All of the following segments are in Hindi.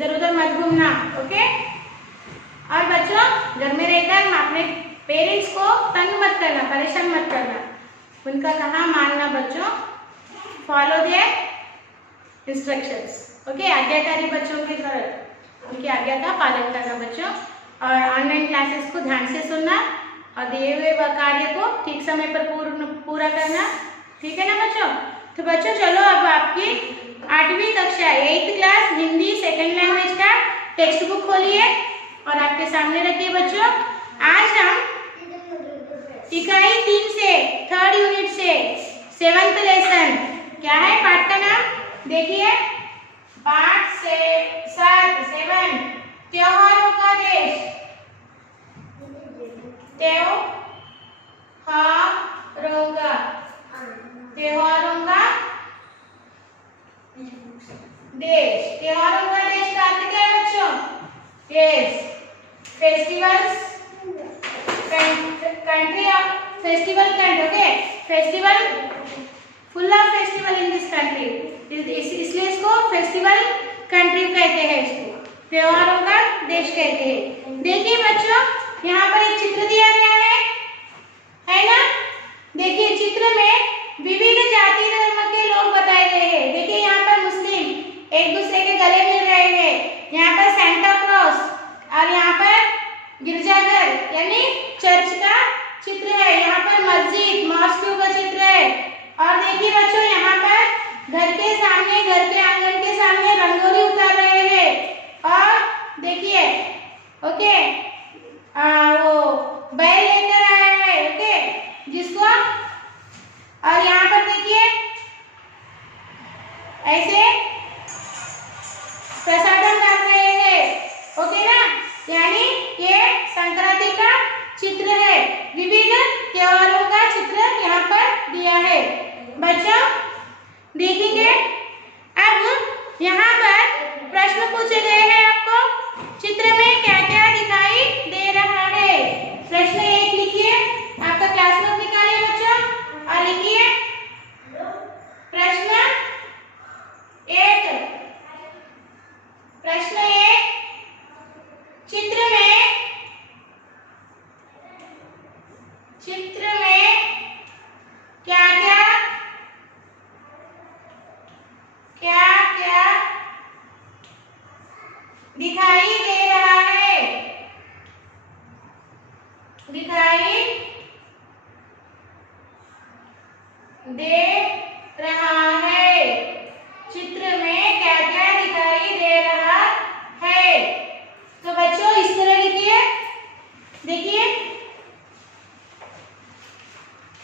इधर उधर मत घूमना, ओके। और बच्चों घर में रहकर अपने पेरेंट्स को तंग मत करना, परेशान मत करना, उनका कहा मानना बच्चों, फॉलो देयर इंस्ट्रक्शंस, ओके। आज्ञाकारी बच्चों की तरह उनकी आज्ञा का पालन करना बच्चों। और ऑनलाइन क्लासेस को ध्यान से सुनना और दिए हुए कार्य को ठीक समय पर पूरा करना, ठीक है ना बच्चों। तो बच्चों चलो अब आपकी 8वीं कक्षा 8th class Hindi second language का टेक्स्ट बुक खोलिए और आपके सामने रखिए बच्चों। आज हम इकाई 3 से 3rd यूनिट से 7th लेसन, क्या है पाठ का नाम देखिए, पाठ से 7 त्योहारों का देश, त्योहारों का, त्योहारों का देश, त्योहारों का देश का अर्थ क्या है बच्चों? Yes, festivals, country of festival country, okay, festival, full of festival in this country, इसलिए इसको फेस्टिवल कंट्री कहते हैं, इसको त्योहारों का देश कहते हैं। देखिए बच्चों यहाँ पर एक चित्र दिया गया है ना। देखिए चित्र में विभिन्न जाति धर्म के लोग बताए गए हैं। देखिए यहाँ पर मुस्लिम एक दूसरे के गले मिल रहे हैं, यहाँ पर सेंटा क्लॉज और यहाँ पर गिरजाघर यानी चर्च का चित्र है, यहाँ पर मस्जिद मॉस्क का चित्र है। और देखिए बच्चों यहाँ पर घर के सामने, घर के आंगन के सामने रंगोली उतार रहे हैं। और देखिए ओके वो बैल लेकर आया है, ओके, जिसको, और यहाँ पर देखिए ऐसे प्रसादम कर रहे हैं, ओके ना, यानी ये संक्रांति का चित्र है, विभिन्न त्योहारों का चित्र यहाँ पर दिया है बच्चों। देखेंगे अब यहाँ पर प्रश्न पूछे गए हैं आपको, चित्र में क्या क्या दिखाई दे रहा है। प्रश्न 1 लिखिए, आपका क्लास नोट निकालिए बच्चों और लिखिए प्रश्न 1। प्रश्न 1, चित्र में क्या क्या दिखाई दे रहा है, दिखाई दे रहा है, चित्र में क्या क्या दिखाई दे रहा है। तो बच्चों इस तरह लिखिए, देखिए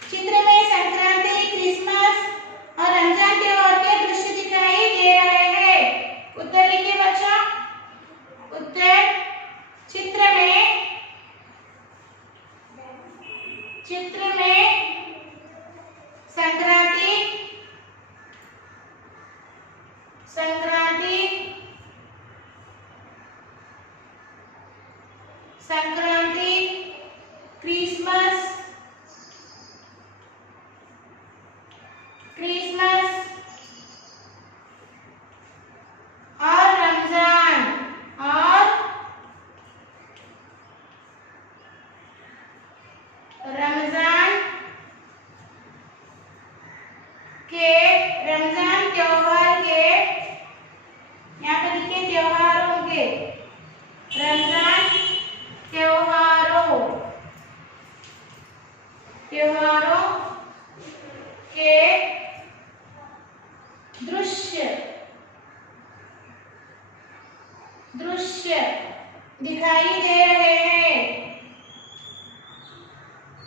चित्र में संक्रांति, क्रिसमस और रमजान त्योहार के दृश्य दिखाई दे रहे हैं। उत्तर लिखिए बच्चों, उत्तर चित्र में संक्रांति, क्रिसमस और रमजान रमजान त्योहार के, यहाँ पर लिखिए त्योहारों के, रमजान त्योहारों के दृश्य दिखाई दे रहे हैं,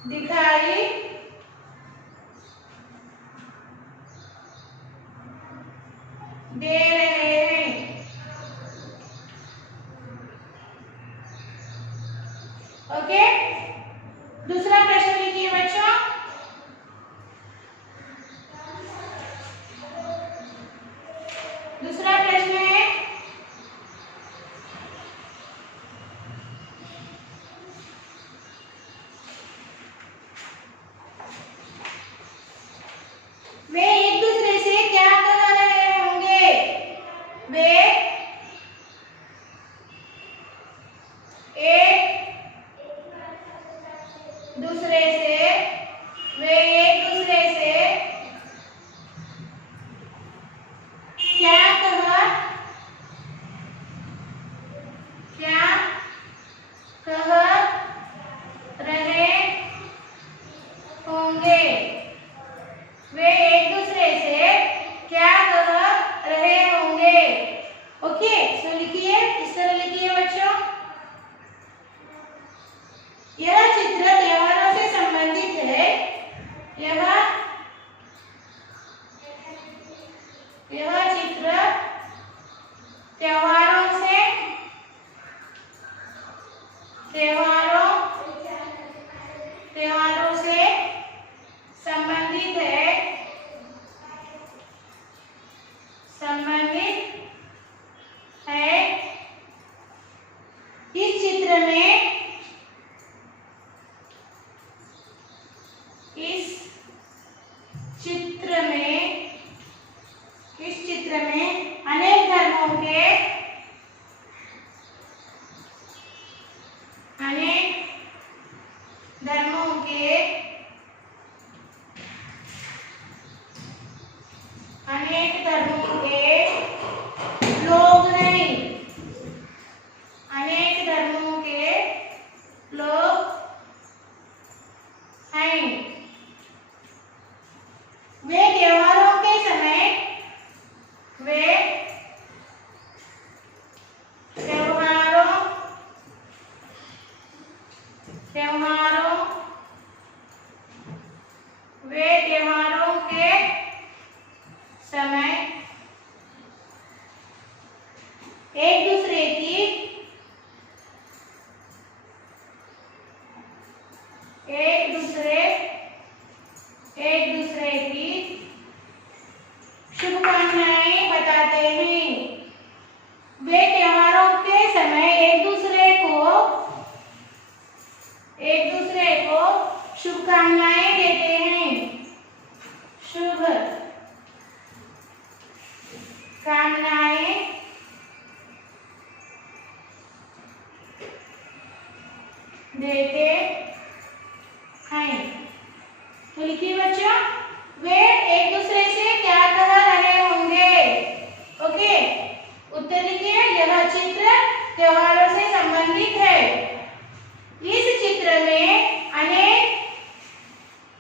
दिखाई दे रहे हैं, ओके। दूसरा प्रश्न लिखिए बच्चों, दूसरा प्रश्न है वे एक दूसरे से क्या कह रहे होंगे, वे एक दूसरे से, वे एक दूसरे से क्या कह रहे होंगे। वे एक दूसरे से क्या कह रहे होंगे। ओके, सो लिखिए, इस तरह लिखिए बच्चों। यह चित्र त्योहारों से संबंधित है। यह चित्र त्योहारों से संबंधित है। इस चित्र में अनेक धर्मों के लोग हैं। अनेक धर्मों के लोग हैं। वे त्योहारों के समय एक दूसरे की शुभकामनाएं बताते हैं। वे त्योहारों के समय एक दूसरे को शुभकामनाएं देते हैं। शुभ कामनाएं देते हैं। तो लिखिए बच्चों, वे एक दूसरे से क्या कह रहे होंगे। ओके, उत्तर लिखिए। यह चित्र त्योहारों से संबंधित है। इस चित्र में अनेक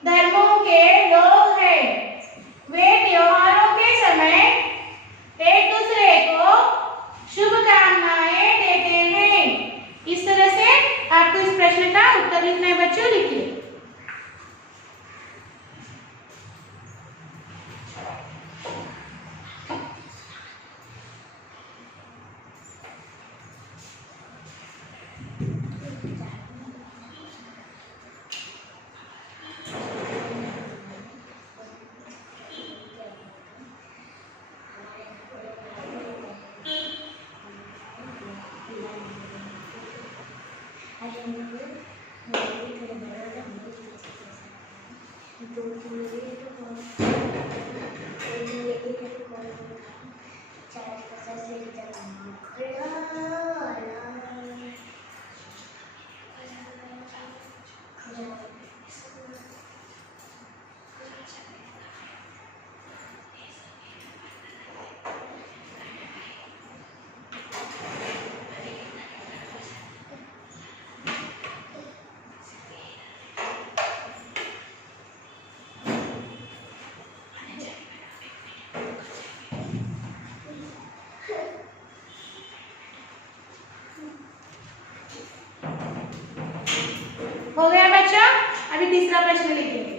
धर्मों के लोग हैं। वे त्योहारों के समय एक दूसरे को शुभकामनाएं देते हैं। इस तरह से आपको इस प्रश्न का उत्तर लिखना है बच्चों। लिखिए। हो गया बच्चा। अभी तीसरा प्रश्न लिखेंगे।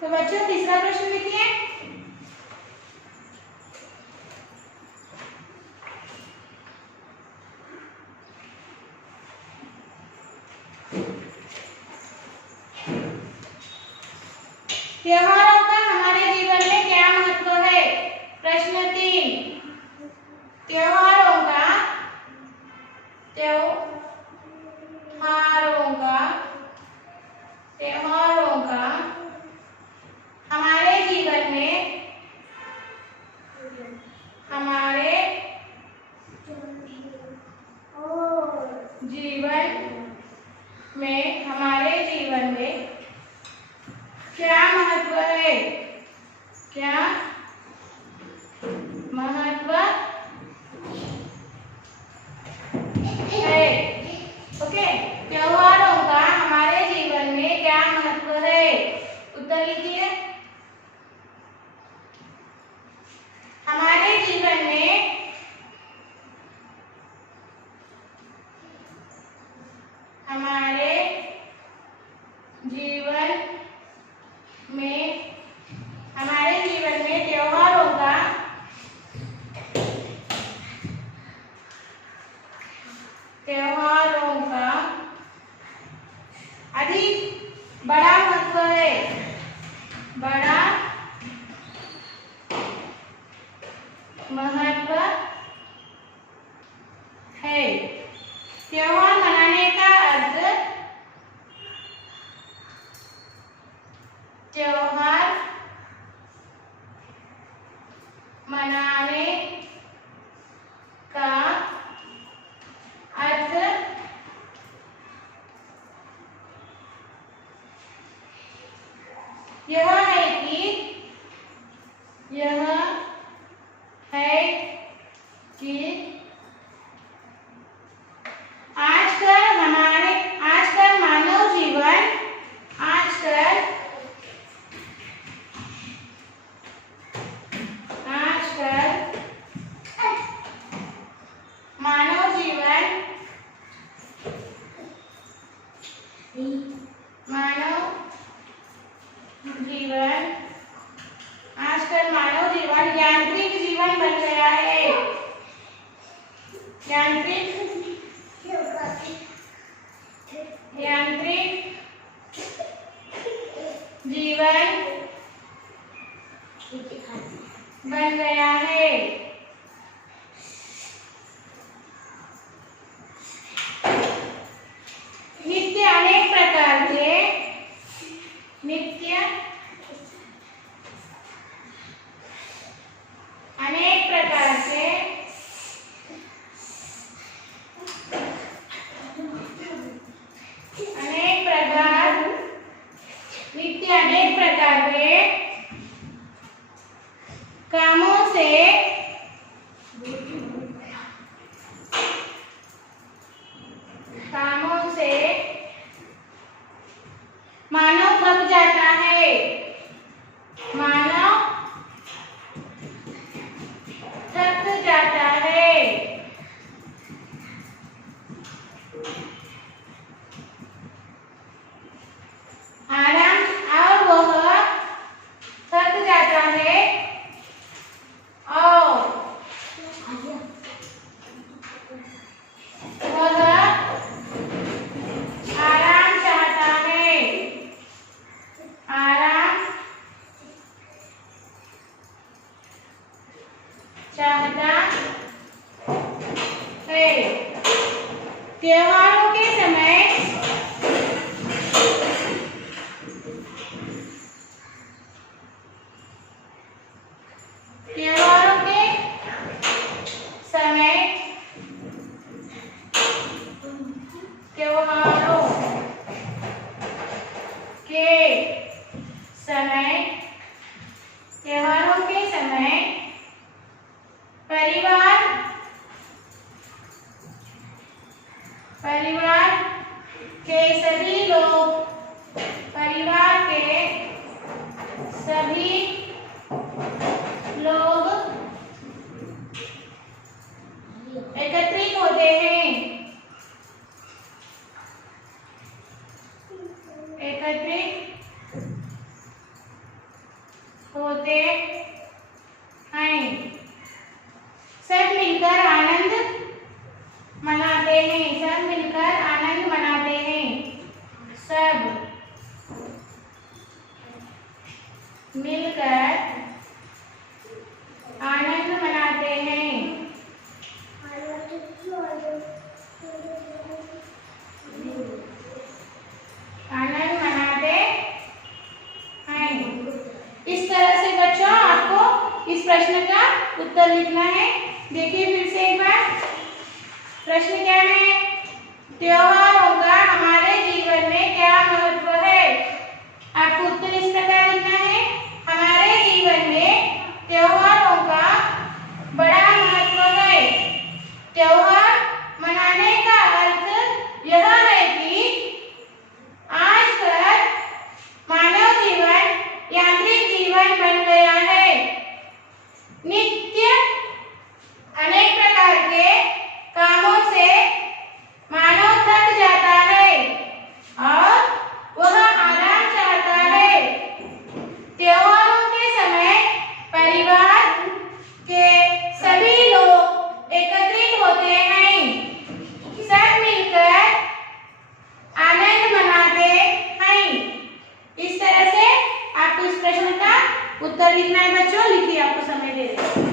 तो बच्चों तीसरा प्रश्न लिखिए। त्योहारों का हमारे जीवन में क्या महत्व है? प्रश्न 3, त्योहारों का हमारे जीवन में क्या महत्व है? क्या महत्व है? ओके, त्योहारों का हमारे जीवन में क्या महत्व है? उत्तर लिखिए। हमारे जीवन में त्योहारों का अधिक बड़ा महत्व है। बड़ा महत्व है। त्योहार मनाने का अर्थ, त्योहार मनाने का अर्थ यह है कि आजकल मानव जीवन यांत्रिक जीवन बन गया है। यांत्रिक जीवन बन गया है। नित्य अनेक प्रकार के कामों से मानव थक जाता है। त्योहारों के समय परिवार के सभी लोग एकत्रित होते हैं। सब मिलकर आनंद मनाते हैं। सब मिलकर आनंद मनाते हैं। आनंद मनाते हैं। इस तरह से बच्चों आपको इस प्रश्न का उत्तर लिखना है। देखिए फिर से एक बार, प्रश्न क्या है? त्योहारों का हमारे जीवन में क्या महत्व है? आपको उत्तर इस प्रकार लिखना है, हमारे जीवन में त्योहारों का बड़ा महत्व है। त्योहार मनाने का अर्थ यह है कि आजकल मानव जीवन यांत्रिक जीवन बन गया है। नित्य अनेक प्रकार के कामों से मानव थक जाता है और वह आराम चाहता है। त्योहारों के समय परिवार के सभी लोग एकत्रित होते हैं, सब मिलकर आनंद मनाते हैं। इस तरह से आपको इस प्रश्न का उत्तर लिखना है बच्चों। लिखिए, आपको समय दे रहे हैं।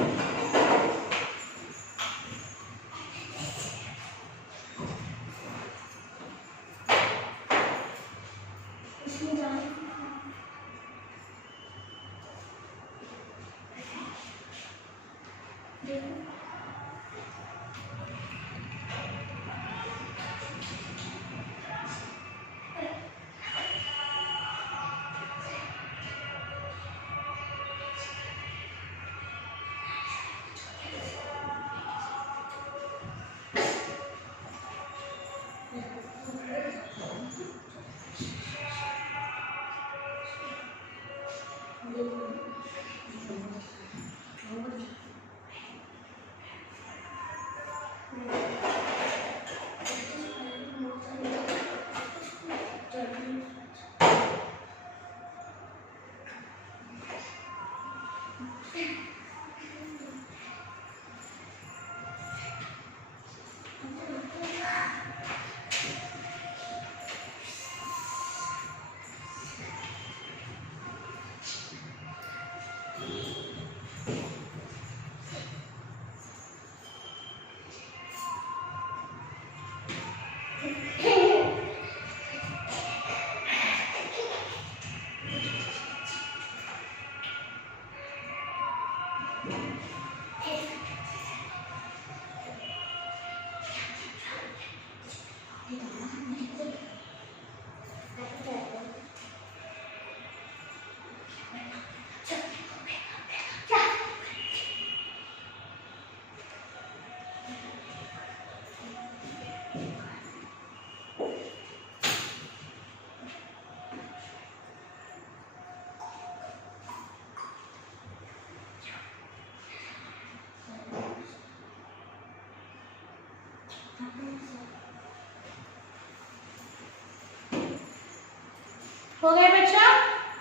हो गए बच्चों?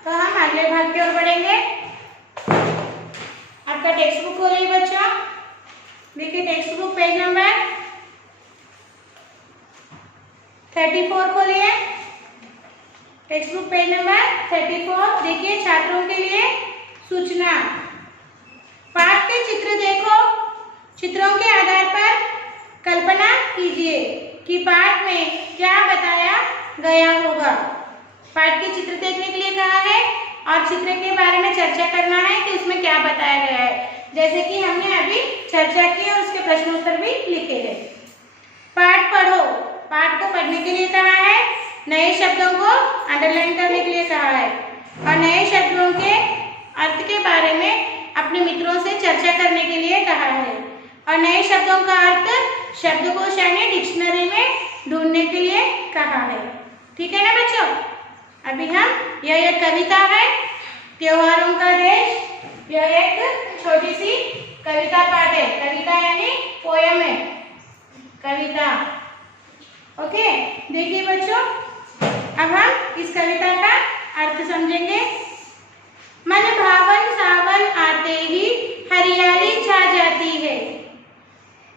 तो हम अगले भाग की ओर बढ़ेंगे। आपका टेक्स्ट बुक खोलिए बच्चों। देखिए टेक्स्ट बुक पेज नंबर 34 खोलिए। Text book page number 34। देखिए छात्रों के लिए सूचना। पाठ के चित्र देखो। चित्रों के आधार पर कल्पना कीजिए कि पाठ में क्या बताया गया होगा। पाठ के चित्र देखने के लिए कहा है और चित्र के बारे में चर्चा करना है कि उसमें क्या बताया गया है, जैसे कि हमने अभी चर्चा की और उसके प्रश्न उत्तर भी लिखे हैं। पाठ पढ़ो। पाठ को पढ़ने के लिए कहा है, नए शब्दों को अंडरलाइन करने के लिए कहा है और नए शब्दों के अर्थ के बारे में अपने मित्रों से चर्चा करने के लिए कहा है और नए शब्दों का अर्थ शब्दकोश यानी डिक्शनरी में ढूंढने के लिए कहा है। ठीक है ना बच्चों? अभी हम यह एक कविता है, त्योहारों का देश। यह एक छोटी सी कविता पाठ है। कविता यानी पोयम है, कविता। ओके, देखिए बच्चों, अब हम इस कविता का अर्थ समझेंगे। मन भावन सावन आते ही हरियाली छा जाती है।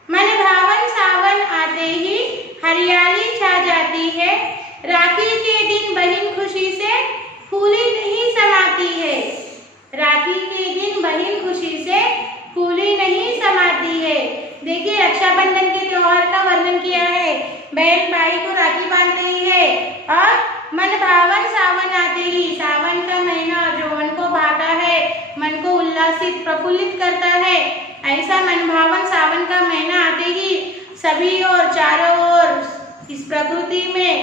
मन भावन सावन आते ही हरियाली छा जाती है। राखी के दिन बहन खुशी से फूली नहीं समाती है। ही सावन का महीना जो मन को भाता है, मन को उल्लासित प्रफुल्लित करता है, ऐसा मनभावन सावन का महीना आते ही सभी और चारों ओर इस प्रकृति में,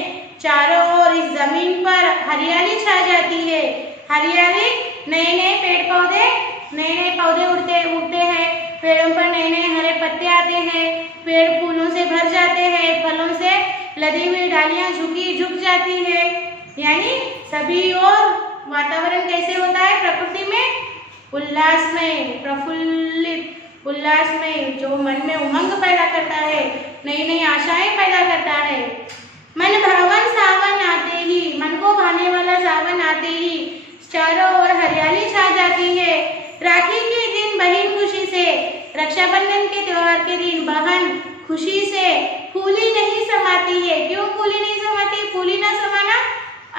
चारों ओर इस जमीन पर हरियाली छा जाती है। हरियाली, नए नए पौधे उगते हैं, पेड़ों पर नए नए हरे पत्ते आते हैं, पेड़ फूलों से भर जाते हैं, फलों से लदी हुई डालियां झुक जाती है। यानी सभी और वातावरण कैसे होता है प्रकृति में? उल्लासमय, प्रफुल्लित, उल्लासमय, जो मन में उमंग पैदा करता है, नई नई आशाएं पैदा करता है। मन भावन सावन आते ही, मन को भाने वाला सावन आते ही चारों ओर हरियाली छा जाती है। राखी के दिन बहन खुशी से, रक्षाबंधन के त्योहार के दिन बहन खुशी से फूली नहीं समाती है। क्यों फूली नहीं समाती? फूली ना समाना,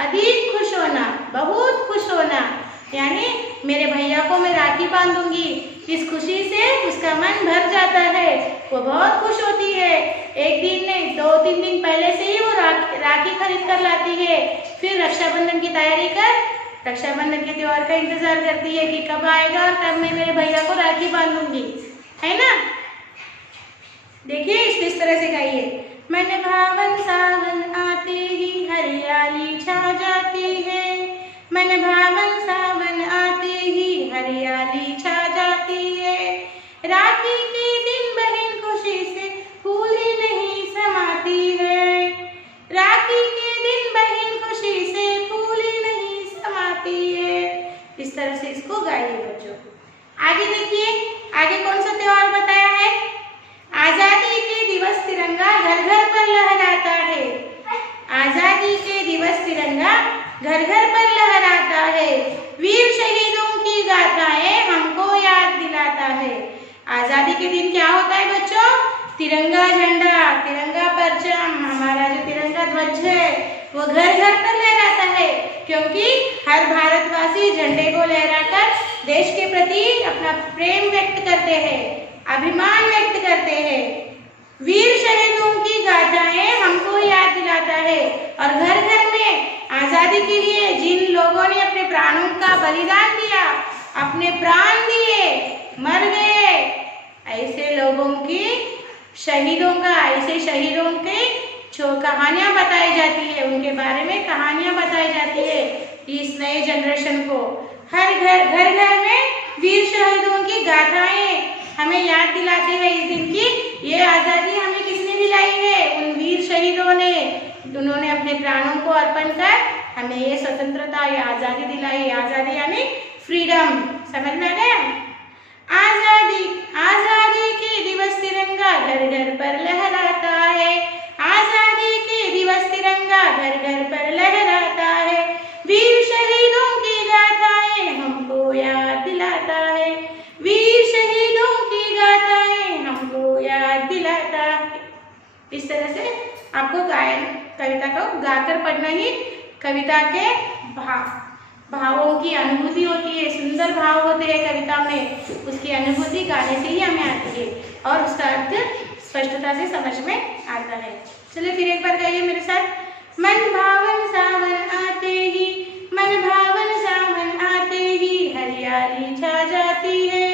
अधिक खुश होना, बहुत खुश होना। यानी मेरे भैया को मैं राखी बांधूंगी, इस खुशी से उसका मन भर जाता है, वो बहुत खुश होती है। एक दिन नहीं, 2-3 दिन पहले से ही वो राखी खरीद कर लाती है। फिर रक्षाबंधन की तैयारी कर, रक्षाबंधन के त्योहार का इंतजार करती है कि कब आएगा और कब मैं मेरे भैया को राखी बांधूंगी, है ना? देखिए इस तरह से गाइए। मन भावन सावन आते ही हरियाली छा जाती है, मन भावन सावन आते ही हरियाली छा जाती है। राखी के दिन बहन खुशी से फूली नहीं समाती है, राखी के दिन बहन खुशी से फूली नहीं समाती है। इस तरह से इसको गाइए बच्चों। आगे देखिए, आगे कौन सा त्योहार बताया है? आजादी के दिवस तिरंगा घर घर पर लहराता है। आजादी के दिवस तिरंगा घर घर पर लहराता है, वीर शहीदों की गाथाएं हमको याद दिलाता है। आजादी के दिन क्या होता है बच्चों? तिरंगा झंडा, तिरंगा परचम, हमारा जो तिरंगा ध्वज है वो घर घर पर लहराता है, क्योंकि हर भारतवासी झंडे को लहराकर देश के प्रति अपना प्रेम व्यक्त करते हैं, अभिमान व्यक्त करते हैं। वीर शहीदों की गाथाएं हमको याद दिलाता है, और घर घर में आजादी के लिए जिन लोगों ने अपने प्राणों का बलिदान दिया, अपने प्राण दिए, मर गए, ऐसे लोगों की, शहीदों का, ऐसे शहीदों की जो कहानियां बताई जाती है, उनके बारे में कहानियां बताई जाती है इस नए जनरेशन को। हर घर में वीर शहीदों की गाथाएं हमें याद दिलाते हैं इस दिन की। ये आज़ादी हमें किसने दिलाई है? उन वीर शहीदों ने। उन्होंने अपने प्राणों को अर्पण कर हमें ये स्वतंत्रता, ये आज़ादी दिलाई। आज़ादी यानी फ्रीडम, समझ में आ गया? आज़ादी, आज़ादी के दिवस तिरंगा घर घर पर लहराता है, आज़ादी के दिवस तिरंगा घर घर पर लहराता है, वीर शहीदों की गाथाएं हमको याद दिलाता है, वीर शहीदों की गाथाएं हमको याद दिलाता है। इस तरह से आपको गायन, कविता को गाकर पढ़ना ही कविता के भावों की अनुभूति होती है। सुंदर भाव होते हैं कविता में, उसकी अनुभूति गाने से ही हमें आती है और उसका अर्थ स्पष्टता से समझ में आता है। चलिए फिर एक बार गाइए मेरे साथ। मन भावन सावन आते ही, मन भावन सावन आते ही हरियाली छा जाती है,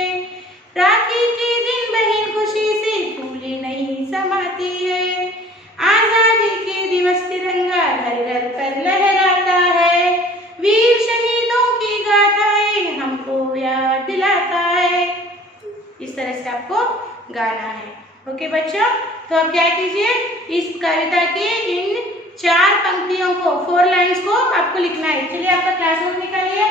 राखी के दिन बहन खुशी से फूली नहीं समाती है, आजादी के दिवस तिरंगा घर घर पर लहराता है, वीर शहीदों की गाथाएं हमको याद दिलाता है। इस तरह से आपको गाना है। ओके बच्चों, तो अब क्या कीजिए, इस कविता की इन 4 पंक्तियों को, 4 लाइन्स को आपको लिखना है। चलिए आपका क्लासवर्क निकालिए।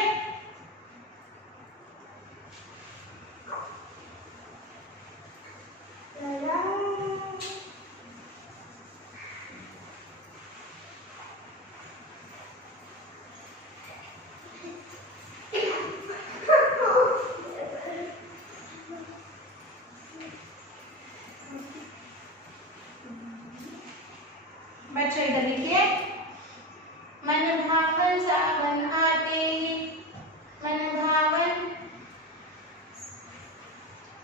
बच्चों इधर लिखिए। मन भावन सावन आते ही, मन भावन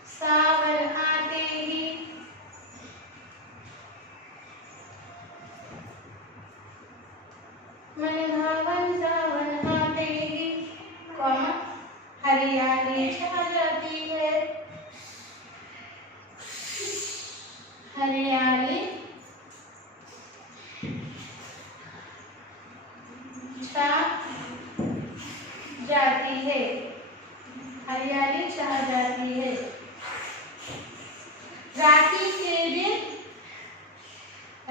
सावन आते ही, मन भावन सावन आते हरियाली छा जाती है, हरियाली छा जाती है, हरियाली छा जाती है। राखी के दिन,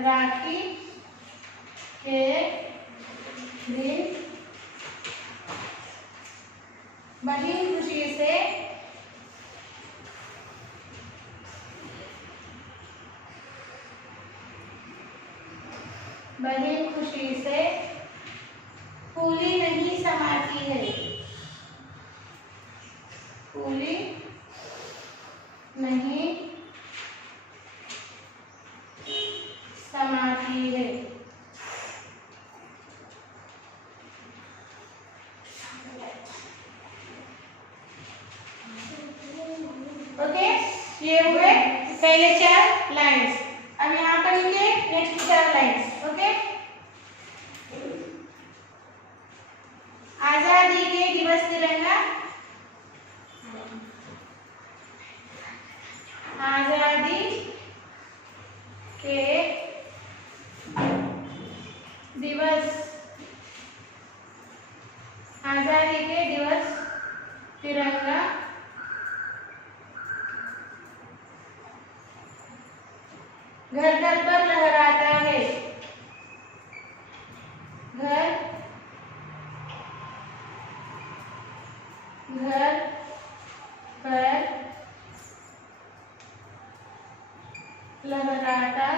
राखी के दिन बहन खुशी से, बहन खुशी से फूली नहीं समाती है, फूली नहीं समाती है। ओके, ये हुए पहले 4 लाइन्स। अब यहाँ पर लिखिए नेक्स्ट 4 लाइन्स। ओके, आजादी के दिवस तिरंगा, आजादी के दिवस, आजादी के दिवस तिरंगा घर घर पर लहराता है, घर घर पर लहराता,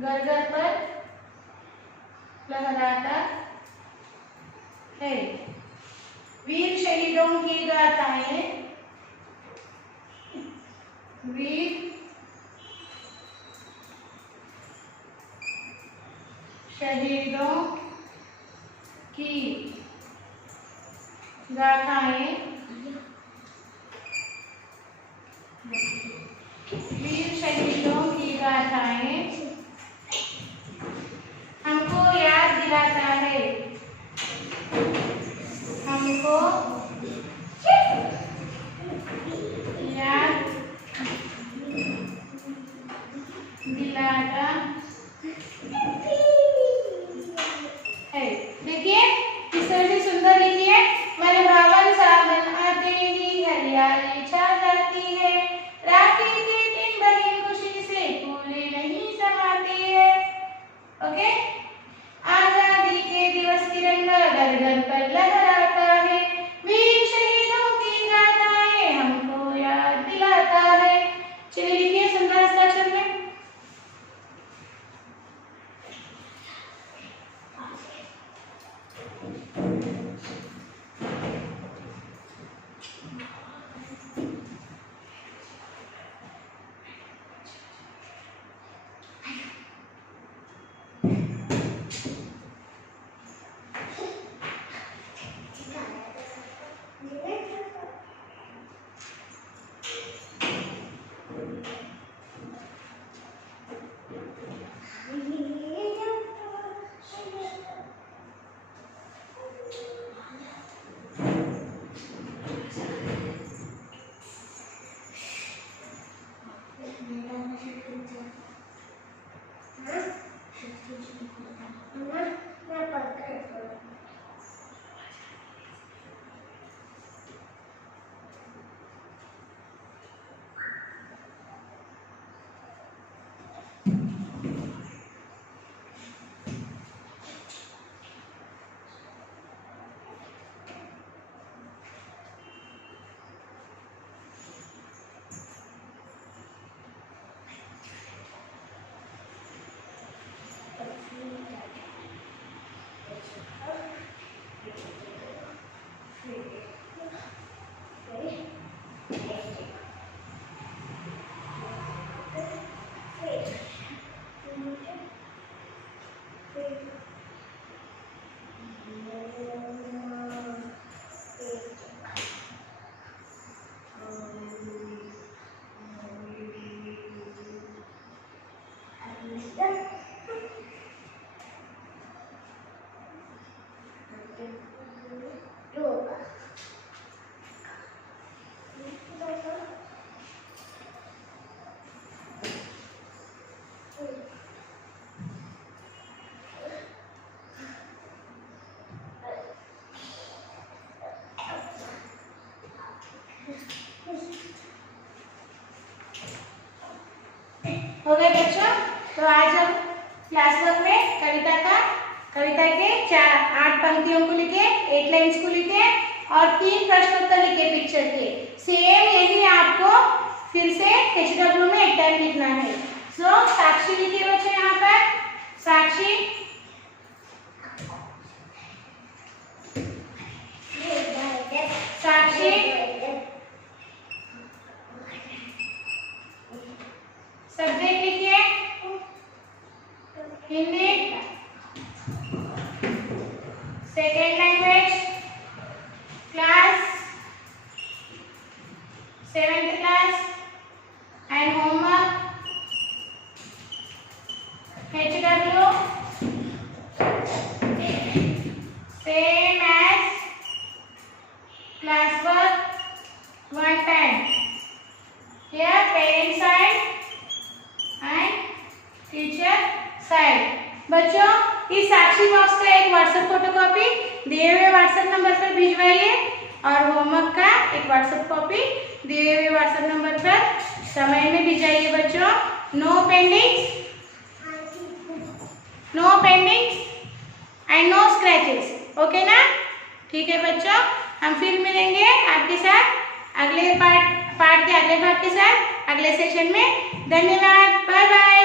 घर घर पर लहराता है। वीर शहीदों की गाथाएं, वीर शहीदों की गाथाएं, वीर शहीदों की गाथाएं हमको याद दिलाता है, हमको याद दिलाता है। देखिए किस तरह से सुंदर लिखिए। मन भावन सावन आते ही हरियाली छा जाती है, राखी के दिन बहन खुशी से फूली नहीं समाती है। ओके, आजादी के दिवस तिरंगा घर घर पर लहराता है, वीर शहीदों की गाथाएं हमको याद दिलाता है। चलिए लिखिए सुंदर हस्ताक्षर में। तो आज हम क्लास वर्क में कविता के 8 पंक्तियों को लिखे, 8 लाइन्स को लिखे और 3 प्रश्नोत्तर लिखे पिक्चर के। सेम यही आपको फिर से HW में एक टाइम लिखना है। सो साक्षी लिखिए बच्चे, यहाँ पर साक्षी, साक्षी सब्जेक्ट लिखिए Hindi, second language, class 7th class and homework HW same as class work 110. Here parent side and teacher side. बच्चों इस साक्षी बॉक्स का एक व्हाट्सएप फोटोकॉपी दिए हुए व्हाट्सएप नंबर पर भिजवाइए और होमवर्क का एक व्हाट्सएप कॉपी दिए हुए व्हाट्सएप नंबर पर समय में भिजवाइए बच्चों। No pendings and no scratches, okay ना? ठीक है बच्चों, हम फिर मिलेंगे आपके साथ अगले पार्ट के अगले भाग के साथ अगले सेशन में। धन्यवाद, बाय बाय।